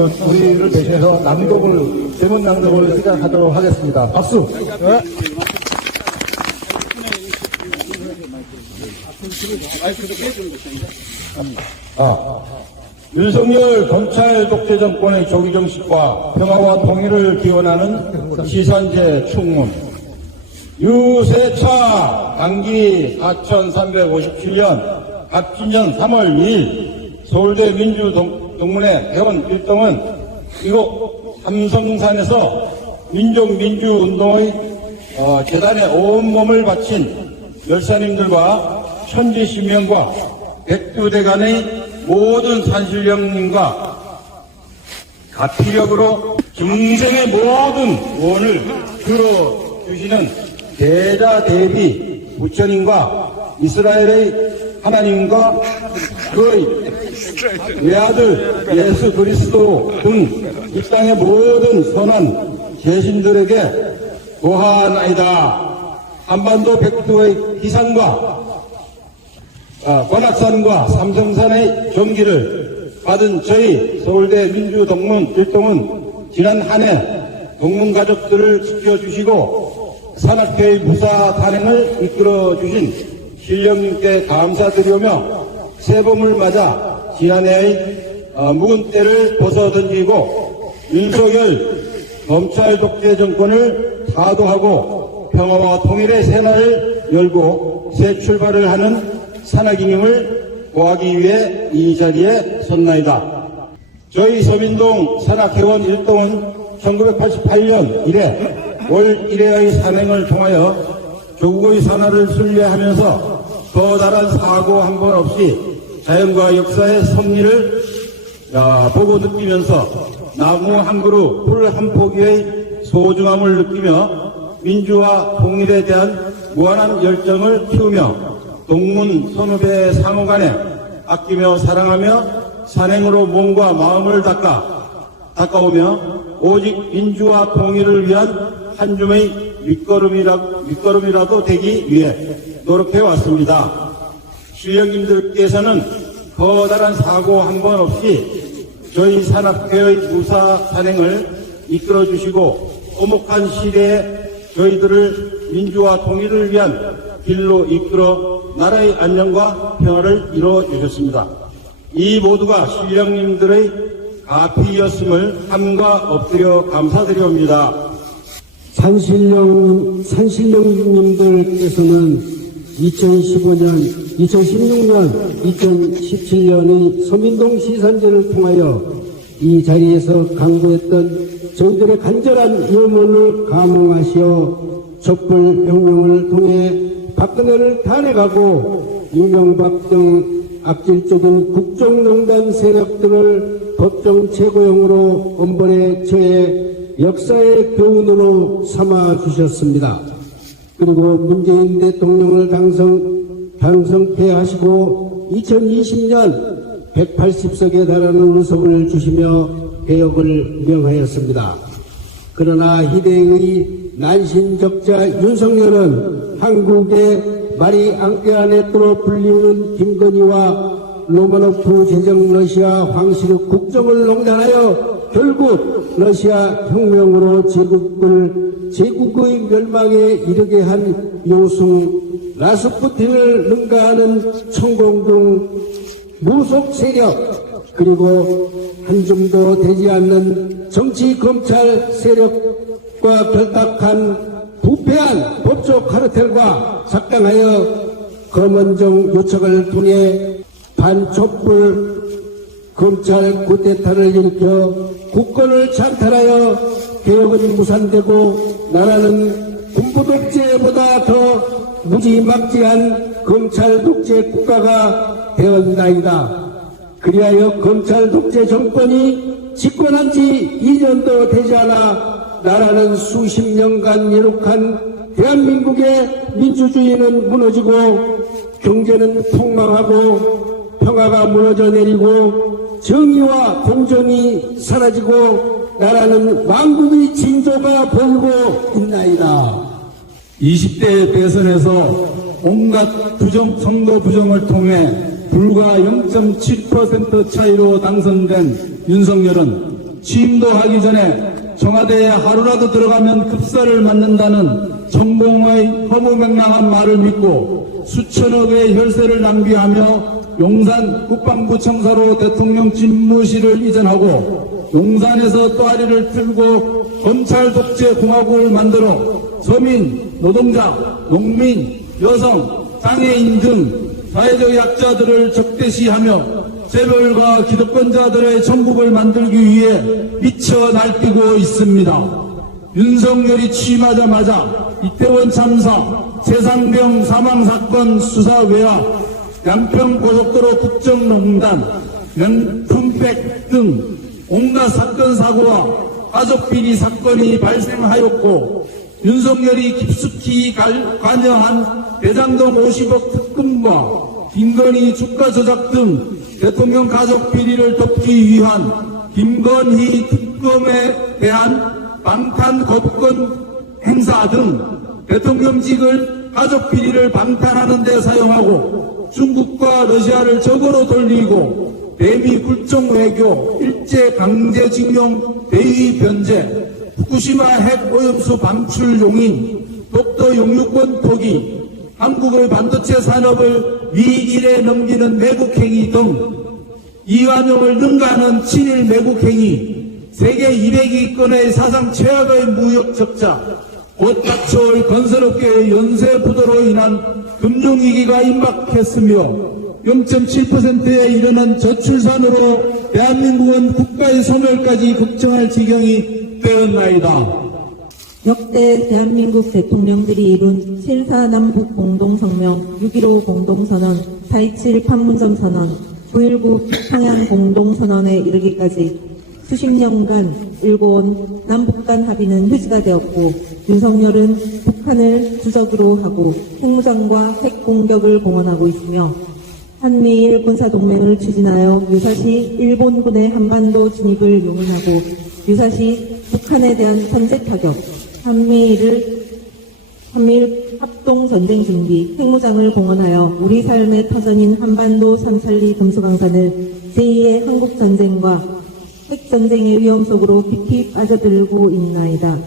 우리를 대신해서 낭독을, 제문 낭독을 시작하도록 하겠습니다. 박수! 네. 윤석열 검찰 독재 정권의 조기 정식과 평화와 통일을 기원하는 시산제 충문. 유세차 당기 4357년 갑진년 3월 2일 서울대 민주동문회 회원 일동은 이곳 삼성산에서 민족민주운동의 재단에 온몸을 바친 열사님들과 천지신명과 백두대간의 모든 산신령님과 가피력으로 중생의 모든 구원을 들어주시는 대자대비 부처님과 이스라엘의 하나님과 그의 외아들 예수 그리스도 등 이 땅의 모든 선한 제신들에게 고하나이다. 한반도 백두의 기상과 관악산과 삼성산의 전기를 받은 저희 서울대 민주동문 일동은 지난 한 해 동문 가족들을 지켜주시고 산악회의 무사 단행을 이끌어주신 신령님께 감사드리며 새봄을 맞아 지난해의 묵은 때를 벗어던지고 윤석열 검찰 독재 정권을 타도하고 평화와 통일의 새날을 열고 새 출발을 하는 산악인임을 고하기 위해 이 자리에 섰나이다. 저희 서민동 산악회원 일동은 1988년 이래 월 1회의 산행을 통하여 조국의 산하를 순례하면서 커다란 사고 한 번 없이 자연과 역사의 섭리를 보고 느끼면서 나무 한 그루, 풀 한 포기의 소중함을 느끼며 민주화 통일에 대한 무한한 열정을 키우며 동문 선후배 상호간에 아끼며 사랑하며 산행으로 몸과 마음을 닦아오며 오직 민주화 통일을 위한 한 줌의 밑거름이라도 되기 위해 노력해왔습니다. 신령님들께서는 커다란 사고 한 번 없이 저희 산악회의 무사 산행을 이끌어주시고 오목한 시대에 저희들을 민주화 통일을 위한 길로 이끌어 나라의 안녕과 평화를 이루어주셨습니다. 이 모두가 신령님들의 가피였음을 함과 엎드려 감사드리옵니다. 산신령님들께서는 2015년, 2016년, 2017년의 서민동 시산제를 통하여 이 자리에서 강구했던 저희들의 간절한 염원을 감응하시어 촛불 혁명을 통해 박근혜를 탄핵하고 이명박 등 악질적인 국정농단 세력들을 법정 최고형으로 엄벌에 처해 역사의 교훈으로 삼아 주셨습니다. 그리고 문재인 대통령을 당선케 하시고 2020년 180석에 달하는 의석을 주시며 개혁을 명하였습니다. 그러나 희대의 난신적자 윤석열은 한국의 마리 앙떼아네트로 불리우는 김건희와 로마노프 제정 러시아 황실의 국정을 농단하여 결국 러시아 혁명으로 제국의 멸망에 이르게 한 요승 라스푸틴을 능가하는 천공등 무속 세력 그리고 한 줌도 되지 않는 정치 검찰 세력과 결탁한 부패한 법조 카르텔과 작당하여 검언정 요척을 통해 반촛불 검찰 쿠데타를 일으켜 국권을 찬탈하여 개혁은 무산되고 나라는 군부 독재보다 더 무지막지한 검찰 독재 국가가 되었나이다. 그리하여 검찰 독재 정권이 집권한 지 2년도 되지 않아 나라는 수십 년간 열혹한 대한민국의 민주주의는 무너지고 경제는 폭망하고 평화가 무너져 내리고 정의와 공정이 사라지고 나라는 왕국의 징조가 보이고 있나이다. 20대 대선에서 온갖 선거 부정을 통해 불과 0.7% 차이로 당선된 윤석열은 취임도 하기 전에 청와대에 하루라도 들어가면 급사를 맞는다는 정봉의 허무맹랑한 말을 믿고 수천억의 혈세를 낭비하며 용산 국방부 청사로 대통령 집무실을 이전하고 용산에서 또아리를 틀고 검찰 독재 공화국을 만들어 서민, 노동자, 농민, 여성, 장애인 등 사회적 약자들을 적대시하며 재벌과 기득권자들의 천국을 만들기 위해 미쳐 날뛰고 있습니다. 윤석열이 취임하자마자 이태원 참사, 세상병 사망사건 수사 외와 양평 고속도로 국정농단, 명품백 등 온갖 사건 사고와 가족비리 사건이 발생하였고 윤석열이 깊숙이 관여한 대장동 50억 특검과 김건희 주가 조작 등 대통령 가족 비리를 덮기 위한 김건희 특검에 대한 방탄 거부권 행사 등 대통령직을 가족 비리를 방탄하는 데 사용하고 중국과 러시아를 적으로 돌리고 대미 굴종 외교, 일제 강제징용 대위 변제, 후쿠시마 핵 오염수 방출 용인, 독도 용유권 포기, 한국의 반도체 산업을 위일에 넘기는 매국행위 등 이완용을 능가하는 친일 매국행위, 세계 200위권의 사상 최악의 무역 적자, 곧 닥쳐올 건설업계의 연쇄 부도로 인한 금융위기가 임박했으며 0.7%에 이르는 저출산으로 대한민국은 국가의 소멸까지 걱정할 지경이 되었나이다. 역대 대한민국 대통령들이 이룬 7.4 남북 공동성명, 6.15 공동선언, 4.27 판문점 선언, 9.19 평양 공동선언에 이르기까지 수십 년간 일궈온 남북 간 합의는 휴지가 되었고 윤석열은 북한을 주적으로 하고 핵무장과 핵공격을 공언하고 있으며 한미일 군사동맹을 추진하여 유사시 일본군의 한반도 진입을 용인하고 유사시 북한에 대한 선제 타격, 한미일 합동전쟁 준비, 핵무장을 공언하여 우리 삶의 터전인 한반도 삼천리 금수강산을 제2의 한국전쟁과 핵전쟁의 위험 속으로 깊이 빠져들고 있나이다.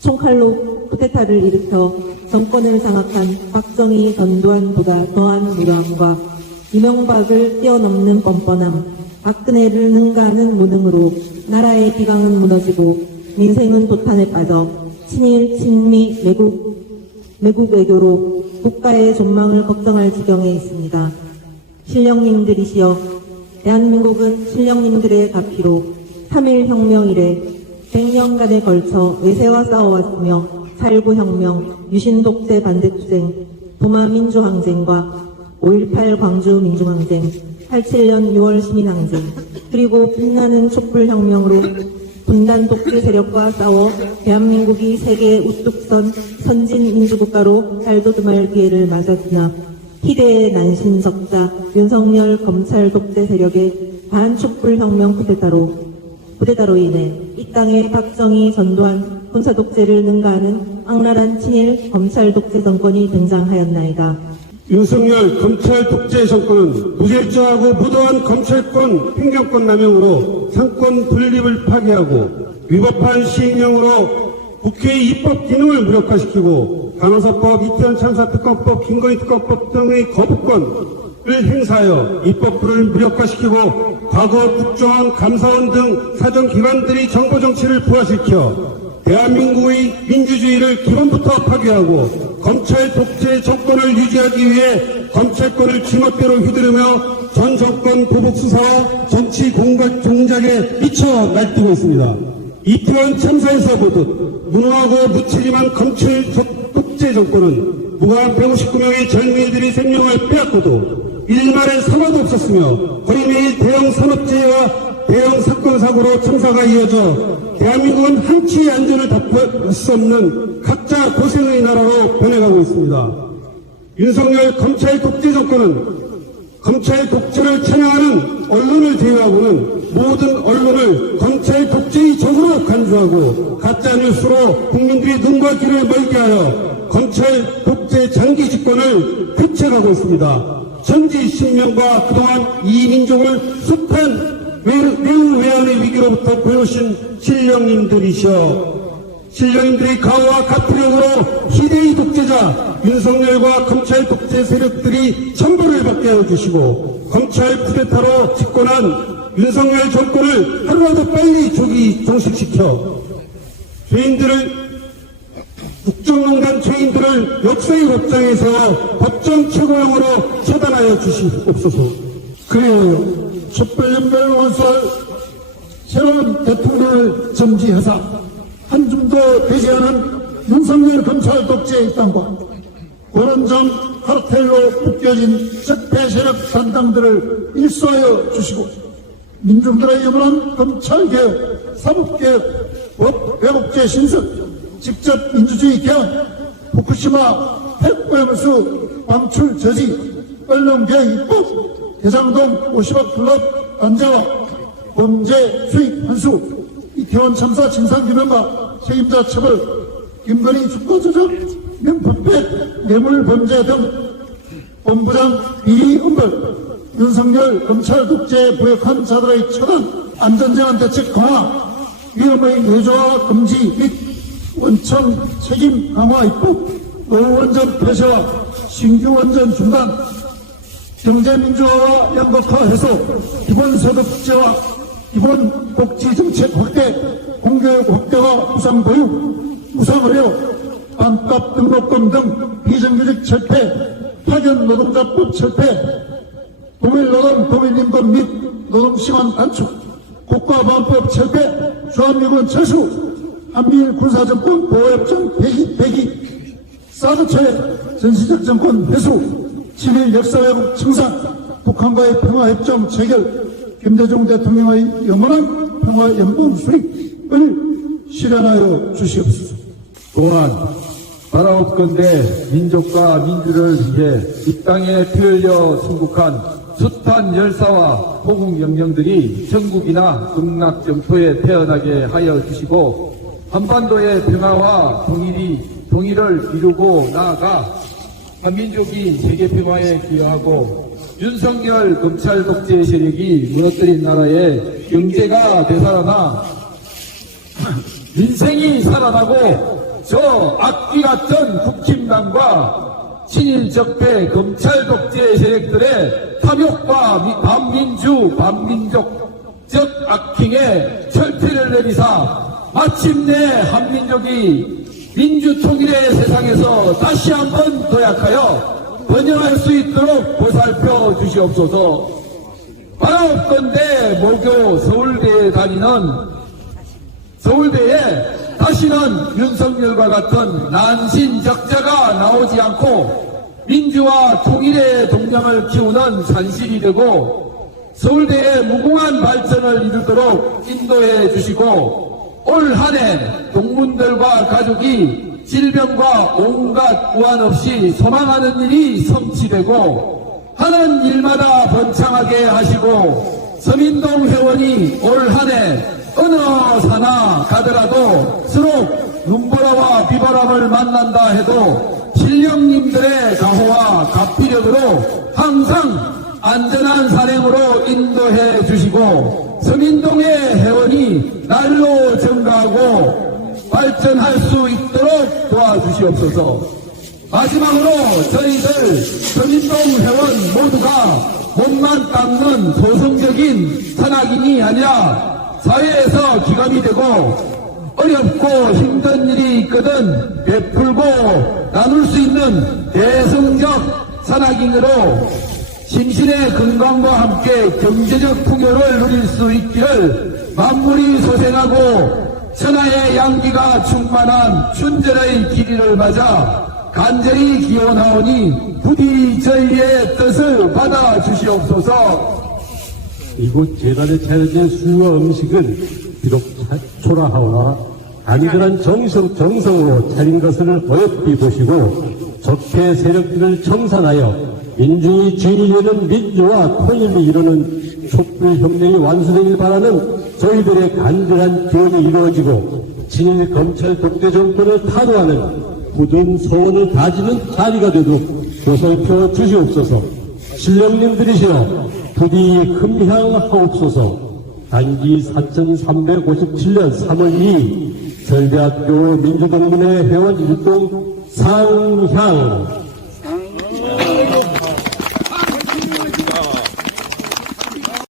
총칼로 쿠데타를 일으켜 정권을 장악한 박정희, 전두환보다 더한 무도함과 이명박을 뛰어넘는 뻔뻔함, 박근혜를 능가하는 무능으로 나라의 기강은 무너지고 민생은 도탄에 빠져 친일, 친미, 매국 외교로 국가의 존망을 걱정할 지경에 있습니다. 신령님들이시여, 대한민국은 신령님들의 가피로 3.1혁명 이래 100년간에 걸쳐 외세와 싸워왔으며 4.19 혁명, 유신독재 반대투쟁, 도마민주항쟁과 5.18 광주민중항쟁, 87년 6월 시민항쟁, 그리고 빛나는 촛불혁명으로 분단 독재 세력과 싸워 대한민국이 세계 우뚝 선 선진민주국가로 발돋움할 기회를 맞았으나 희대의 난신적자 윤석열 검찰 독재 세력의 반촛불혁명 쿠데타로 인해 이 땅에 박정희, 전두환 군사독재를 능가하는 악랄한 친일 검찰 독재 정권이 등장하였나이다. 윤석열 검찰 독재 정권은 무질서하고 무도한 검찰권, 행정권 남용으로 상권 분립을 파괴하고 위법한 시행령으로 국회의 입법 기능을 무력화시키고 간호사법, 이태원 참사 특검법, 김건희 특검법 등의 거부권을 행사하여 입법부를 무력화시키고 과거 국정원, 감사원 등 사정기관들이 정보정치를 부활시켜 대한민국의 민주주의를 기본부터 파괴하고 검찰 독재 정권을 유지하기 위해 검찰권을 지멋대로 휘두르며 전 정권 보복 수사와 정치 공작 종작에 미쳐 날뛰고 있습니다. 이태원 참사에서 보듯 무능하고 무책임한 검찰 독재 정권은 무고한 159명의 젊은이들이 생명을 빼앗고도 일말의 사과도 없었으며 거의 매일 대형 산업재해와 대형 사건 사고로 참사가 이어져 대한민국은 한치의 안전을 담을 수 없는 각자 고생의 나라로 변해가고 있습니다. 윤석열 검찰 독재 정권은 검찰 독재를 찬양하는 언론을 제외하고는 모든 언론을 검찰 독재의 적으로 간주하고 가짜뉴스로 국민들이 눈과 귀를 멀게 하여 검찰 독재 장기 집권을 획책하고 있습니다. 전지 신명과 그동안 이 민족을 숱한 매우 외환의 위기로부터 구해오신 신령님들이셔. 신령님들의 가호와 가투력으로 희대의 독재자 윤석열과 검찰 독재 세력들이 천벌을 받게 해주시고, 검찰 쿠데타로 집권한 윤석열 정권을 하루라도 빨리 조기 종식시켜 국정농단 죄인들을 역사의 법정에서 법정 최고형으로 처단하여 주시옵소서. 그리하여 촛불연맹을 원수할 새로운 대통령을 점지해서 한줌도 되지 않은 윤석열 검찰 독재 입당과 권한정 카르텔로 묶여진 적폐 세력 단당들을 일소하여 주시고, 민중들의 영원한 검찰개혁, 사법개혁, 법회복제 신설, 직접 민주주의 개헌, 후쿠시마 핵오염수 방출 저지, 언론개혁 입법, 대장동 50억 클럽 단자와 범죄 수익 환수, 이태원 참사 진상규명과 책임자 처벌, 김건희 주가조작, 명품백, 뇌물범죄 등 본부장 비리 은벌, 윤석열 검찰 독재에 부역한 자들의 처단, 안전재난 대책 강화, 위험의 내조와 금지 및 원천 책임 강화 입법, 노후원전 폐쇄와 신규 원전 중단, 경제민주화와 양극화 해소, 기본소득제와 기본복지정책 확대, 공교육 확대와 무상보육, 무상의료, 반값 등록금 등 비정규직 철폐, 파견노동자법 철폐, 동일노동 동일임금 및 노동시간 단축, 국가보안법 철폐, 주한미군 철수, 한미일 군사정권 보호협정 폐기, 사드체 전시적 정권 회수, 친일 역사 왜곡 청산, 북한과의 평화협정 체결, 김대중 대통령의 영원한 평화연봉 수립을 실현하여 주시옵소서. 또한 바라옵건대 민족과 민주를 위해 이 땅에 피흘려 순국한 숱한 열사와 호국 영령들이 전국이나 극락정토에 태어나게 하여 주시고, 한반도의 평화와 통일을 이루고 나아가 한민족이 세계평화에 기여하고, 윤석열 검찰 독재 세력이 무너뜨린 나라의 경제가 되살아나 민생이 살아나고, 저 악귀 같은 국힘당과 친일 적폐 검찰 독재 세력들의 탐욕과 반민족적 악행에 철폐를 내리사 마침내 한민족이 민주통일의 세상에서 다시 한번 도약하여 번영할 수 있도록 보살펴 주시옵소서. 바라옵건대 모교 서울대에 다시는 윤석열과 같은 난신적자가 나오지 않고 민주와 통일의 동력을 키우는 산실이 되고 서울대의 무궁한 발전을 이루도록 인도해 주시고, 올 한 해 동문들과 가족이 질병과 온갖 우한 없이 소망하는 일이 성취되고 하는 일마다 번창하게 하시고, 서민동 회원이 올 한 해 어느 사나 가더라도 서로 눈보라와 비바람을 만난다 해도 신령님들의 가호와 가피력으로 항상 안전한 산행으로 인도해 주시고, 서민동의 회원이 날로 증가하고 발전할 수 있도록 도와주시옵소서. 마지막으로 저희들 서민동 회원 모두가 몸만 닦는 소성적인 산악인이 아니라 사회에서 기감이 되고 어렵고 힘든 일이 있거든 베풀고 나눌 수 있는 대성적 산악인으로 심신의 건강과 함께 경제적 풍요를 누릴 수 있기를 만물이 소생하고 천하의 양기가 충만한 춘절의 길이를 맞아 간절히 기원하오니 부디 저희의 뜻을 받아주시옵소서. 이곳 재단에 차려진 술과 음식은 비록 초라하오나 간절한 정성으로 차린 것을 어여삐 보시고 적폐 세력들을 청산하여 민중이 주인이 되는 민주화 통일을 이루는 촛불혁명이 완수되길 바라는 저희들의 간절한 기원이 이루어지고 친일 검찰 독재 정권을 타도하는 굳은 소원을 다지는 자리가 되도록 보살펴 주시옵소서. 신령님들이시여 부디 금향하옵소서. 단기 4357년 3월 2일 서울대학교 민주동문회 회원 일동 상향